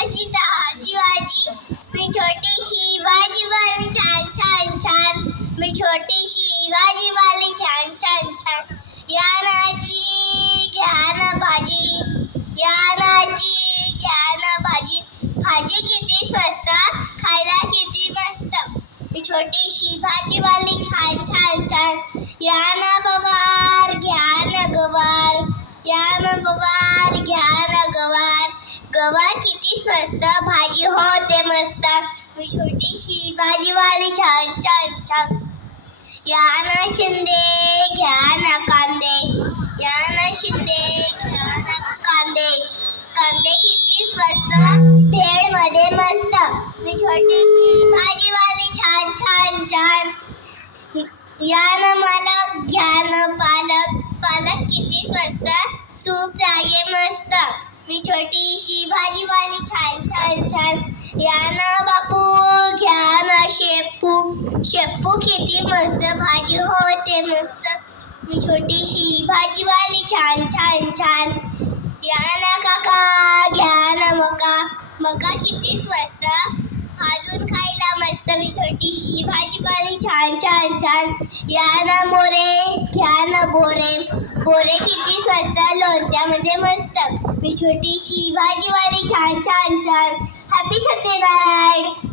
अशी ताजी भाजी, मी छोटीशी भाजीवाली छान छान छान, मी छोटीशी भाजीवाली छान छान छान. या नाची घ्या ना भाजी, या नाची घ्या ना भाजी, भाजी किती स्वस्त, खायला किती मस्त, मी छोटीशी भाजीवाली छान छान छान. या ना गवार घ्या ना गवार, या ना गवार घ्या ना गवार, गवार किती स्वस्त, भाजी होते मस्त, मी छोटीशी भाजीवाली छान छान छान. या ना शिंदे घ्या ना कांदे, या ना शिंदे घ्या ना कांदे, कांदे किती स्वस्त, भेळमध्ये मस्त, मी छोटीशी भाजीवाली छान छान छान. या ना मालक घ्या ना पालक, पालक किती स्वस्त, सूप लागे मस्त, मी छोटीशी भाजीवाली छान छान छान. या ना बापू घ्या ना शेपू, शेपू किती मस्त, भाजी होते मस्त, मी छोटीशी भाजीवाली छान छान छान. या ना काका घ्या ना मका, मका किती स्वस्त, भाजून खायला मस्त, मी छोटीशी भाजीवाली छान छान छान. या ना मोरे घ्या ना बोरे, बोरे किती स्वस्त, लोणच्यामध्ये मस्त, मी छोटीशी भाजीवाली छान छान छान. हॅपी सत्यनारायण.